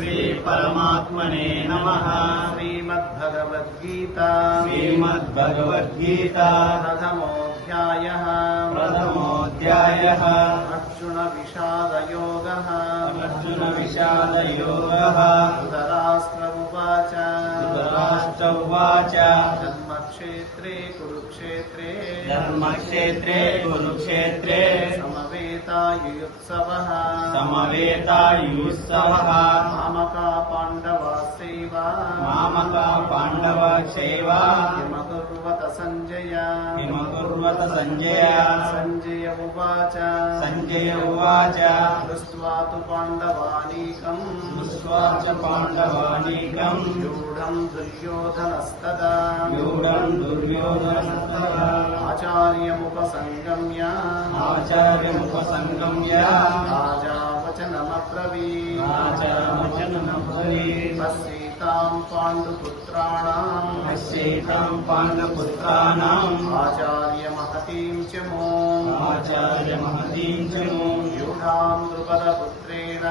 श्री परमात्मने नमः। श्रीमद्भगवद्गीता प्रथमोऽध्यायः अर्जुन विषादयोगः धृतराष्ट्र उवाच धर्मक्षेत्रे कुरुक्षेत्रे समवेतायुयुत्सवः मामका पाण्डवाश्चैव किमकुर्वत संजय संजय उवाच दृष्ट्वा तु पाण्डवानीकम् व्यूढम् दुर्योधनस्तदा आचार्यमुपसंगम्य राजा वचनमब्रवीत् पश्येताम् पाण्डुपुत्राणाम् आचार्यमहतीम् च मोम् यूढाम् द्रुपदपुत्रेण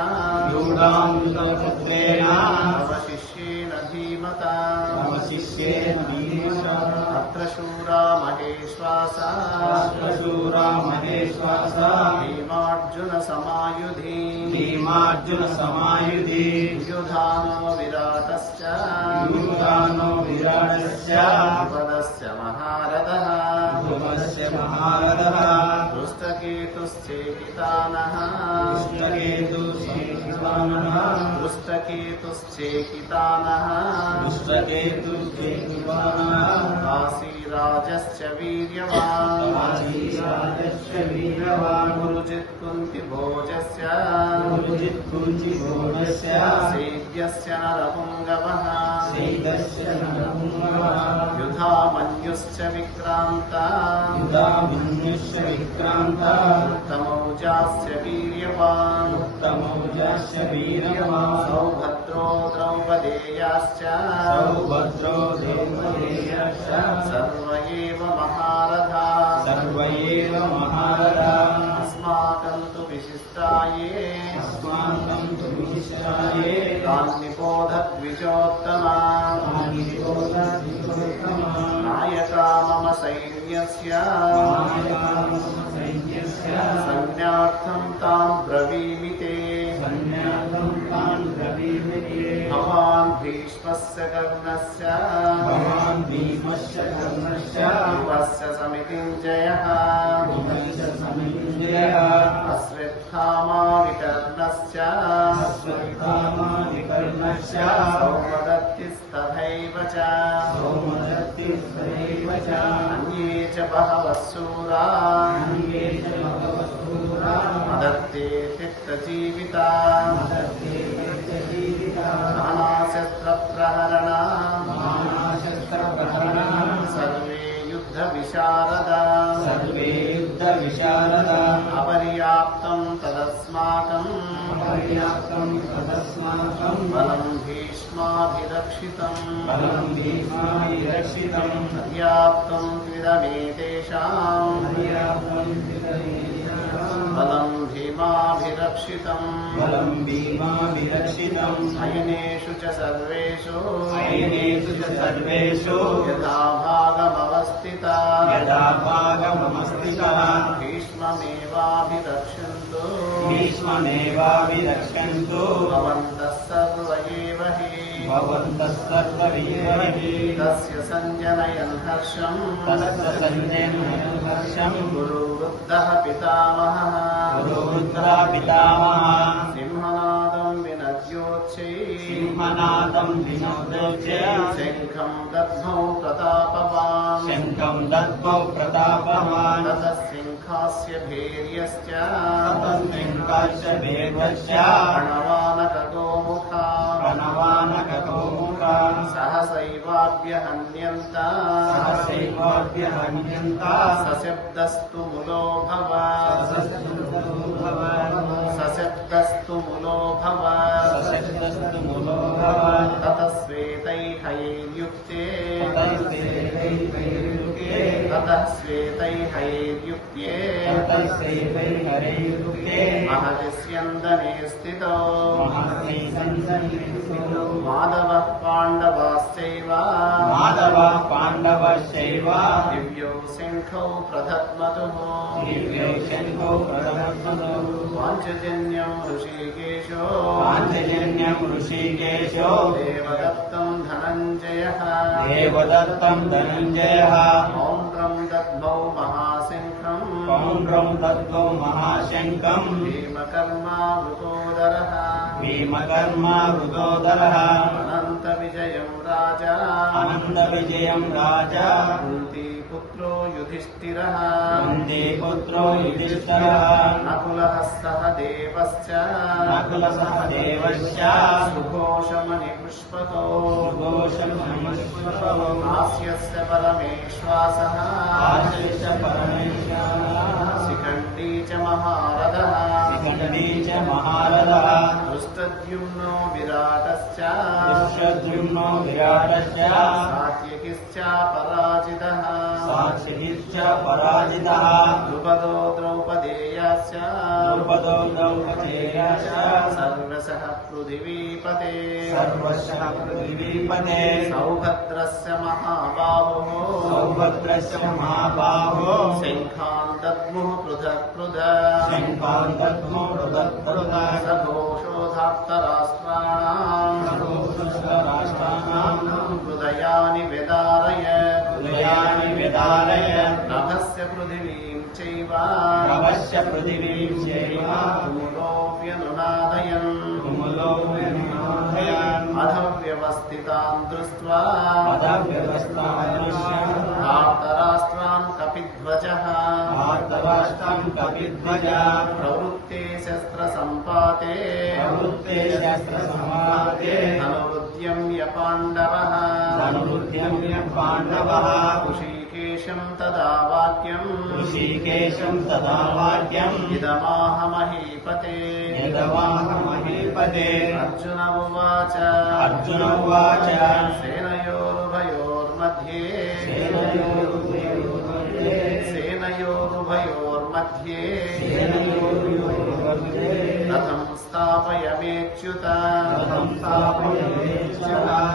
अवशिष्येन धीमता अत्र शूरा महेश्वासा भीमार्जुन समायुधि युधानो विराटश्च द्रुपदस्य महारथः दृष्टकेतुश्चेकितानः काशीराजश्च वीर्यवान् गुरुजित् कुन्तिभोजस्य सेव्यस्य नरपुङ्गवः युधामन्युश्च विक्रान्ता उत्तमौजास्य वीर्यवान् सौभद्रो द्रौपदेयाश्च सर्व एव महारथाः अस्माकं तु विशिष्टाये तान्निबोधद्विजोत्तमा नायका मम सैन्यस्य संज्ञार्थं तान् ब्रवीमि ते भवान् भीष्मस्य कर्णस्य ध्रुवस्य समितिञ्जयः अश्वत्थामा विकर्णस्य सौमदत्तिस्तथैव च अन्ये च बहवः शूरा मदत्ते तिक्तजीविता नानाशस्त्रप्रहरणा सर्वे युद्धविशारदा अपर्याप्तं तदस्माकं बलं भीष्माभिरक्षितं पर्याप्तं त्विदमेतेषां बलं भीमाभिरक्षितं अयनेषु च सर्वेषु यथा भागमवस्थितः भीष्ममेवाभिरक्षन्तु भवन्तः सर्व एव हि तस्य सञ्जनयन् हर्षम् गुरुवृद्धः पितामहः सिंहनादं विनद्योच्चै शङ्खं दद्मौ प्रतापवान् ततः सिंहास्य भैर्यश्च प्रणवानकगोमुखा सहसैवाभ्यहन्यन्त सशब्दस्तु मुलो भव ततः श्वेतैर्युक्ते ततः श्वेतैर्हयैर्युक्ते महति स्यन्दने स्थितो माधवः पाण्डवाश्चैव दिव्यौ शङ्खौ प्रदध्मतुः पाञ्चजन्यं ऋषिकेशो देवदत्तं धनञ्जयः पौण्ड्रं दद्मौ महाशङ्खम् भीमकर्मावृतोदरः अनन्तविजयं राजा कुन्तीपुत्रो युधिष्ठिरः नकुलः सह देवश्च सुघोषमणिपुष्पको हास्यस्य परमेश्वासः शिखण्डी च महारथः दृष्टद्युम्नो विराटश्च सात्यकिश्च पराजितः द्रुपदो द्रौपदेयाश्च सर्वशः पृथिवीपते सौभद्रस्य महाबाहुः शङ्खान् दद्मुः पृथक् सघोषोधाप्तराष्ट्राणाम् हृदयानि व्यदारय नभस्य पृथिवीं चैव तुमुलोऽव्यनुनादयन् अधव्यवस्थितान् दृष्ट्वा धार्तराष्ट्रान् कपिध्वजः प्रवृत्ते शस्त्रसम्पाते धनुरुद्यम्य पाण्डवः ऋषिकेशं तदा वाक्यम् इदमाह महीपते अर्जुन उवाच सेनयोरुभयोर्मध्ये रथं स्थापयमेच्युत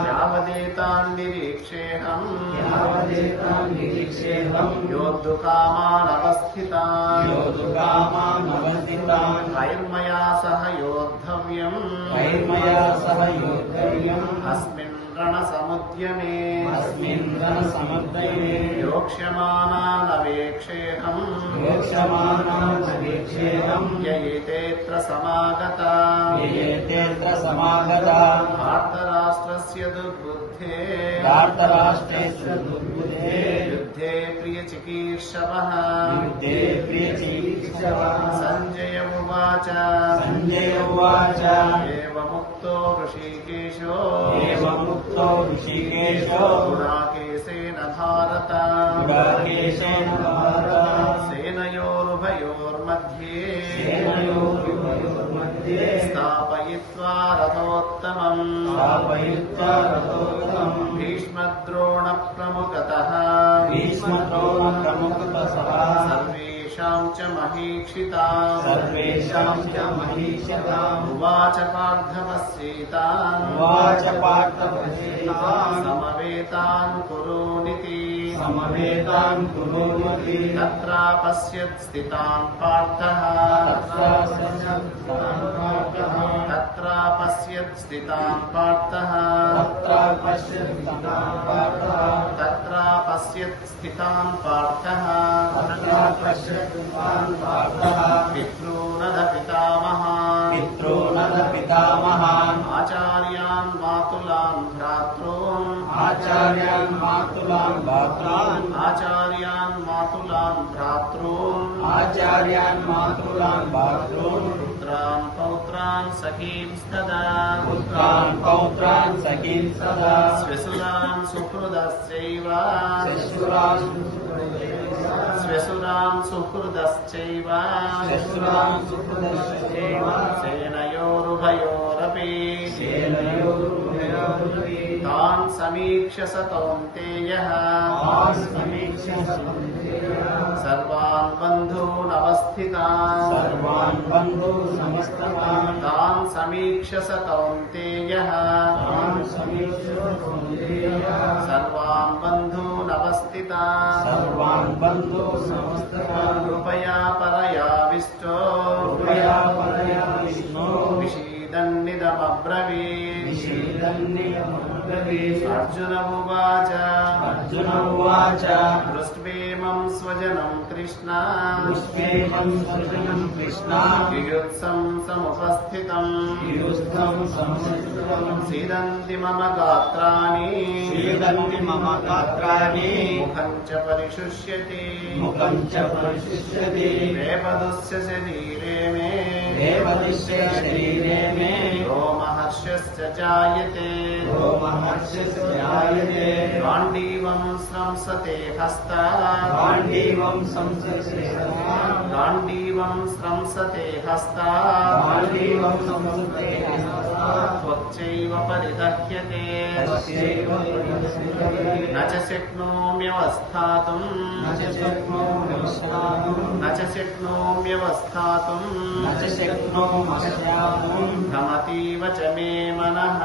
यावदेतान् निरीक्षेऽहम् योद्धुकामानवस्थितान् वैर्मया सह योद्धव्यम् अस्मिन् रणसमुद्यमे योक्ष्यमाणानवेक्षेऽहम् ययेतेऽत्र समागता भारतराष्ट्रस्य दुर्बुद्धे युद्धे प्रियचिकीर्षवः सञ्जय उवाच एवमुक्तो ऋषिकेशो गुडाकेशेन भारत सेनयोरुभयोर्मध्ये स्थापयित्वा रथोत्तमम् भीष्मद्रोणप्रमुखतः सर्वेषां च महीक्षिताम् उवाच पार्थवस्येतान् समवेतान् कुरूनिति तत्रापश्यत् स्थितान् पार्थः पितॄनथ पितामहान् आचार्यान् मातुलान् भ्रातॄन् पुत्रान् पौत्रान् सखींस्तदा स्वसुरान् सुहृदश्चैव सेनयोरुभयोरपि तान् సమీక్షస కౌంతేయః సర్వాన్ బంధూన్ అవస్థితాన్ తాన్ సమీక్షస కౌంతేయః సర్వాన్ బంధూన్ అవస్థితాన్ కృపయా పరయా విష్టో విషీదన్నిదమబ్రవీత్. అర్జున ఉవాచ దృష్ట్వేమం స్వజనం కృష్ణ యుయుత్సం సముపస్థితం సీదంతి మమ గాత్రాణి ముఖం చ పరిశుష్యతి వేపదుస్య శరీరే మే రోమహర్షశ్చ జాయతే గాంధీవం స్రంసతే హస్తాత్ త్వచ్చైవ పరిదహ్యతే న చ శక్నోమ్యవస్థాతుం భ్రమతీవ చ మే మనః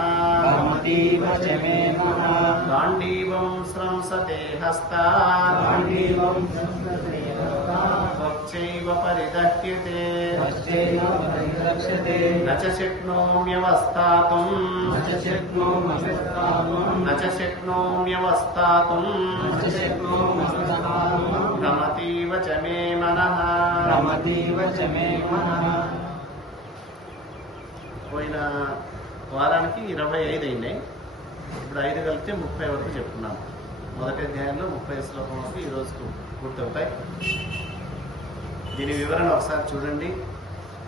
గాంధీవం స్రంసతే హస్తాత్ త్వచ్చైవ పరిదహ్యతే న చ శక్నోమ్యవస్థాతుం భ్రమతీవ చ మే మనః. పోయిన వారానికి 25 అయినాయి. ఇప్పుడు 5 కలిపితే 30 వరకు చెప్పుకున్నాం. మొదటి అధ్యాయంలో 30 శ్లోకం వరకు ఈ రోజుకు పూర్తవుతాయి. దీని వివరణ ఒకసారి చూడండి.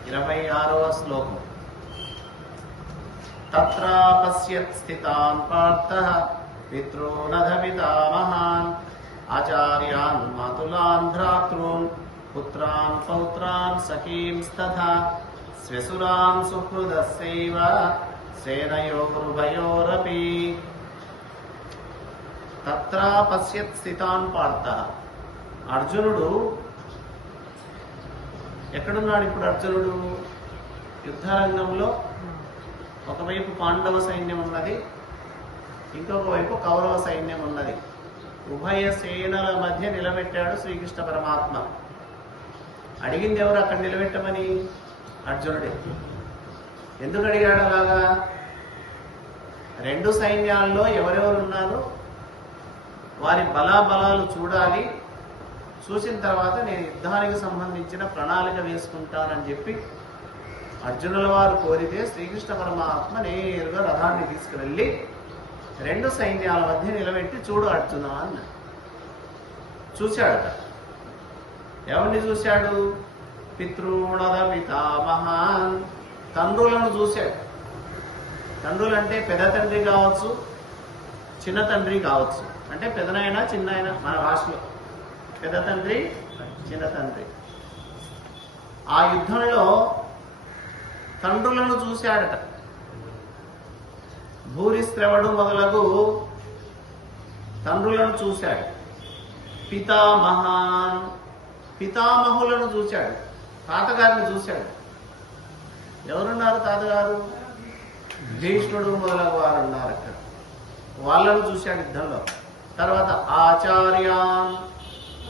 26వ శ్లోకం. తత్రా పశ్యత్ స్థితాన్ పార్థః పితॄనధ పితామహాన్ ఆచార్యాన్ మాతులాన్ భ్రాతॄన్ పుత్రాన్ పౌత్రాన్ సఖీంస్తథా స్వసురాన్ సుహృదస్యైవ సేనయోరుభయోరపి. తత్రా పశ్యత్ స్థితాన్ పార్థః. అర్జునుడు ఎక్కడున్నాడు ఇప్పుడు? అర్జునుడు యుద్ధరంగంలో ఒకవైపు పాండవ సైన్యం ఉన్నది, ఇంకొక వైపు కౌరవ సైన్యం ఉన్నది. ఉభయ సేనల మధ్య నిలబెట్టాడు శ్రీకృష్ణ పరమాత్మ. అడిగింది ఎవరు అక్కడ నిలబెట్టమని? అర్జునుడే. ఎందుకు అడిగాడు అలాగా? రెండు సైన్యాల్లో ఎవరెవరు ఉన్నారు, వారి బలాబలాలు చూడాలి. చూసిన తర్వాత నేను యుద్ధానికి సంబంధించిన ప్రణాళిక వేసుకుంటానని చెప్పి అర్జునుల వారు కోరితే శ్రీకృష్ణ పరమాత్మ నేరుగా రథాన్ని తీసుకువెళ్ళి రెండు సైన్యాల మధ్య నిలబెట్టి చూడు అర్జున అన్న చూశాడట. ఎవరిని చూశాడు? పితృణద పితామహాన్, తండ్రులను చూశాడు. తండ్రులు అంటే పెద్ద తండ్రి కావచ్చు, చిన్న తండ్రి కావచ్చు. అంటే పెదనైనా చిన్నైనా మన భాషలో పెద్ద తండ్రి చిన్న తండ్రి. ఆ యుద్ధంలో తండ్రులను చూశాడట. భూరిశ్రవుడు మొదలగు తండ్రులను చూశాడు. పితామహాన్, పితామహులను చూశాడు. తాతగారిని చూశాడు. ఎవరున్నారు తాతగారు? భీష్ముడు మొదలగు వారు ఉన్నారు అక్కడ. వాళ్ళను చూశాడు యుద్ధంలో. తర్వాత ఆచార్యాన్,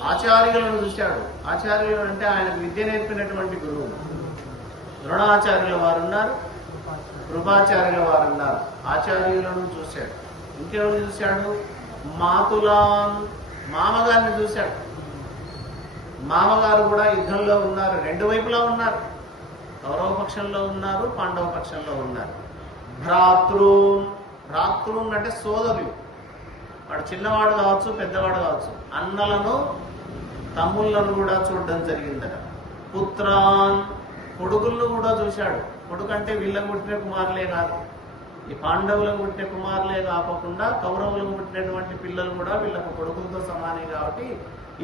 ఆచార్యులను చూశాడు. ఆచార్యులు అంటే ఆయనకు విద్య నేర్పినటువంటి గురువులు. ద్రోణాచార్యుల వారు ఉన్నారు, కృపాచార్యుల వారు ఉన్నారు. ఆచార్యులను చూశాడు. ఇంకెవరిని చూశాడు? మాతులాన్, మామగారిని చూశాడు. మామగారు కూడా యుద్ధంలో ఉన్నారు. రెండు వైపులా ఉన్నారు. కౌరవ పక్షంలో ఉన్నారు, పాండవ పక్షంలో ఉన్నారు. భ్రాతృన్, భ్రాతృన్ అంటే సోదరులు. వాడు చిన్నవాడు కావచ్చు, పెద్దవాడు కావచ్చు. అన్నలను తమ్ముళ్ళను కూడా చూడడం జరిగిందట. పుత్రాన్, కొడుకులను కూడా చూశాడు. కొడుకు అంటే వీళ్ళకు పుట్టిన కుమారులే కాదు, ఈ పాండవులకు పుట్టిన కుమారులే కాకుండా కౌరవులకు పుట్టినటువంటి పిల్లలు కూడా వీళ్ళకు కొడుకులతో సమానే కాబట్టి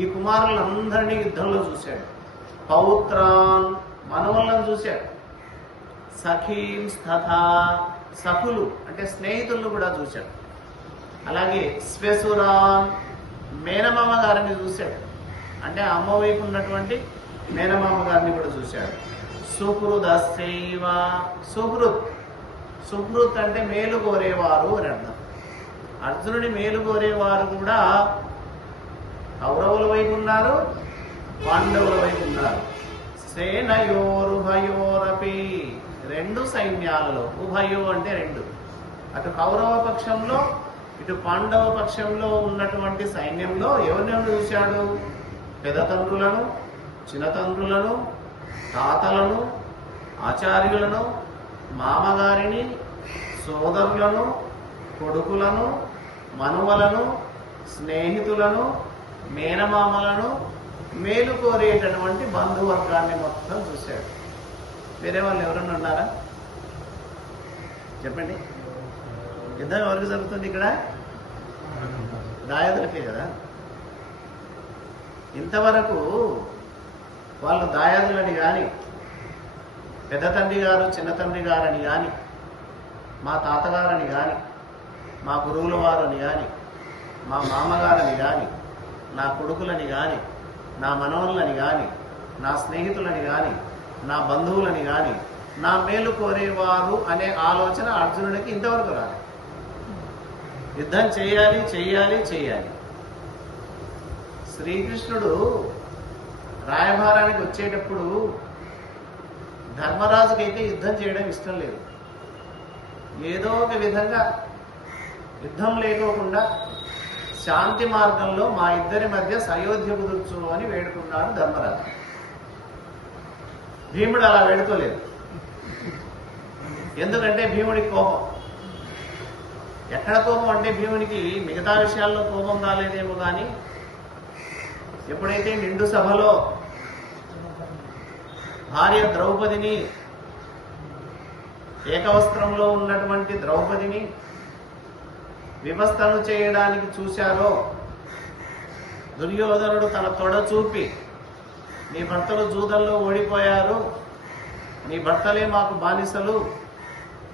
ఈ కుమారులందరినీ యుద్ధంలో చూశాడు. పౌత్రాన్, మనవళ్ళను చూశాడు. సఖీం స్థథా, సఖులు అంటే స్నేహితులను కూడా చూశాడు. అలాగే స్వెసురాన్ మేనమామ గారిని చూశాడు, అంటే అమ్మ వైపు ఉన్నటువంటి మేనమామ గారిని కూడా చూశాడు. సుహృదస్యైవ సుహృత్ అంటే మేలు కోరేవారు అని అర్థం. అర్జునుడి మేలు కోరేవారు కూడా కౌరవుల వైపు ఉన్నారు, పాండవుల వైపు ఉన్నారు. సేనయోరుభయోరపి రెండు సైన్యాలలో, ఉభయో అంటే రెండు, అటు కౌరవ పక్షంలో ఇటు పాండవ పక్షంలో ఉన్నటువంటి సైన్యంలో ఎవరినెవరు చూశాడు? పెద్ద తండ్రులను, చిన్నతండ్రులను, తాతలను, ఆచార్యులను, మామగారిని, సోదరులను, కొడుకులను, మనుమలను, స్నేహితులను, మేనమామలను, మేలు కోరేటటువంటి బంధువర్గాన్ని మొత్తం చూశాడు. వేరే వాళ్ళు ఎవరన్నా ఉన్నారా? చెప్పండి. యుద్ధం ఎవరికి జరుగుతుంది ఇక్కడ? దాయాదులకే కదా. ఇంతవరకు వాళ్ళు దాయాదులని కానీ, పెద్ద తండ్రి గారు చిన్న తండ్రి గారని కానీ, మా తాతగారని కానీ, మా గురువుల వారని కానీ, మా మామగారని కానీ, నా కొడుకులని కానీ, నా మనవళ్ళని కానీ, నా స్నేహితులని కానీ, నా బంధువులని కానీ, నా మేలు కోరేవారు అనే ఆలోచన అర్జునుడికి ఇంతవరకు రాదు. యుద్ధం చేయాలి చేయాలి చేయాలి. శ్రీకృష్ణుడు రాయభారానికి వచ్చేటప్పుడు ధర్మరాజుకైతే యుద్ధం చేయడం ఇష్టం లేదు. ఏదో ఒక విధంగా యుద్ధం లేకోకుండా శాంతి మార్గంలో మా ఇద్దరి మధ్య సయోధ్య కుదుర్చు అని వేడుకున్నాడు ధర్మరాజు. భీముడు అలా వేడుకోలేదు. ఎందుకంటే భీముడికి కోపం. ఎక్కడ కోపం అంటే భీమునికి మిగతా విషయాల్లో కోపం రాలేదేమో కానీ, ఎప్పుడైతే నిండు సభలో భార్య ద్రౌపదిని, ఏకవస్త్రంలో ఉన్నటువంటి ద్రౌపదిని వివస్థను చేయడానికి చూశారో, దుర్యోధనుడు తన తొడ చూపి నీ భర్తలు జూదంలో ఓడిపోయారు, నీ భర్తలే మాకు బానిసలు,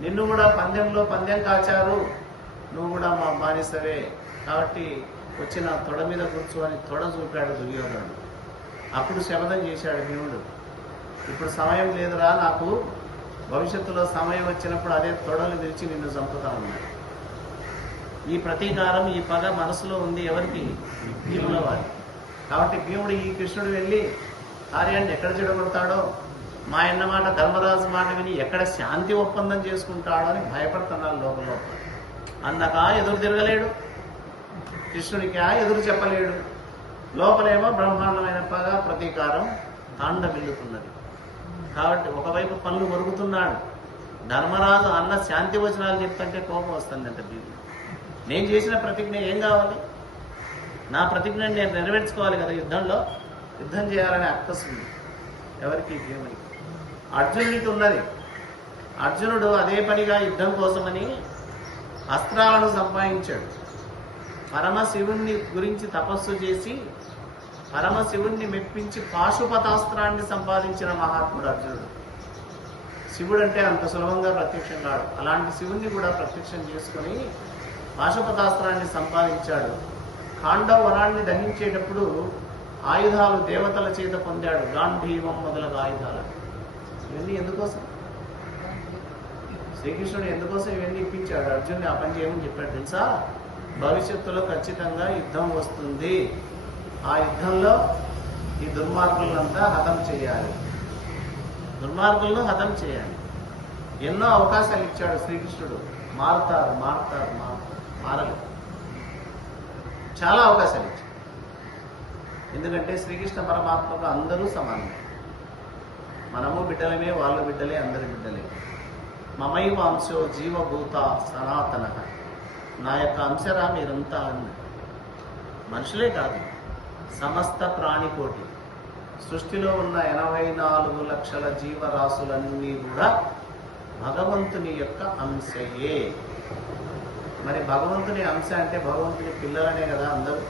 నిన్ను కూడా పందెంలో పందెం కాచారు, నువ్వు కూడా మా బానిసవే, కాబట్టి వచ్చి నా తొడ మీద కూర్చోని తొడ చూపాడు దుర్యోధనుడు. అప్పుడు శపథం చేశాడు భీముడు, ఇప్పుడు సమయం లేదురా, నాకు భవిష్యత్తులో సమయం వచ్చినప్పుడు అదే తొడలు విరిచి నిన్ను చంపుతా ఉన్నాడు. ఈ ప్రతీకారం, ఈ పగ మనసులో ఉంది ఎవరికి? భీముల వారి. కాబట్టి భీముడు ఈ కృష్ణుడు వెళ్ళి కార్యాన్ని ఎక్కడ చెడగొడతాడో, మా అన్న మాట ధర్మరాజు మాట విని ఎక్కడ శాంతి ఒప్పందం చేసుకుంటాడో అని భయపడుతున్నాడు లోపల. అన్నక ఎదురు తిరగలేడు, కృష్ణుడికి ఎదురు చెప్పలేడు. లోపలేమో బ్రహ్మాండమైన పగ, ప్రతీకారం తాండవిల్లుతున్నది. కాబట్టి ఒకవైపు పనులు మరుగుతున్నాడు. ధర్మరాజు అన్న శాంతి వచనాలు చెప్తుంటే కోపం వస్తుందంట భీముడు. నేను చేసిన ప్రతిజ్ఞ ఏం కావాలి? నా ప్రతిజ్ఞని నేను నెరవేర్చుకోవాలి కదా. యుద్ధం చేయాలనే అక్కసు ఉంది ఎవరికి? భీముడికి. అర్జునుడికి ఉన్నది. అర్జునుడు అదే పనిగా యుద్ధం కోసమని అస్త్రాలను సంపాదించాడు. పరమశివుణ్ణి గురించి తపస్సు చేసి పరమశివుణ్ణి మెప్పించి పాశుపతాస్త్రాన్ని సంపాదించిన మహాత్ముడు అర్జునుడు. శివుడు అంటే అంత సులభంగా ప్రత్యక్షం కాడు. అలాంటి శివుణ్ణి కూడా ప్రత్యక్షం చేసుకుని పాశుపతాస్త్రాన్ని సంపాదించాడు. ఖాండవ వనాన్ని దహించేటప్పుడు ఆయుధాలు దేవతల చేత పొందాడు. గాంధీవం మొదలగు ఆయుధాలు. ఇవన్నీ ఎందుకోసం? శ్రీకృష్ణుడు ఎందుకోసం ఇవన్నీ ఇప్పించాడు? అర్జునుని ఆ పని చేయమని చెప్పాడు తెలుసా? భవిష్యత్తులో ఖచ్చితంగా యుద్ధం వస్తుంది. ఆ యుద్ధంలో ఈ దుర్మార్గులంతా హతం చేయాలి. దుర్మార్గులను హతం చేయాలి. ఎన్నో అవకాశాలు ఇచ్చాడు శ్రీకృష్ణుడు. మారతారు మారలు. చాలా అవకాశాలు ఇచ్చాడు. ఎందుకంటే శ్రీకృష్ణ పరమాత్మకు అందరూ సమానమే. మనము బిడ్డలమే, వాళ్ళు బిడ్డలే, అందరి బిడ్డలే. మమైవ అంశో జీవభూత సనాతన. నా యొక్క అంశరా మీరంతా మనుషులే కాదు, సమస్త ప్రాణికోటి, సృష్టిలో ఉన్న 84 లక్షల జీవరాశులన్నీ కూడా భగవంతుని యొక్క అంశయే. మరి భగవంతుని అంశ అంటే భగవంతుని పిల్లలనే కదా అందరూ.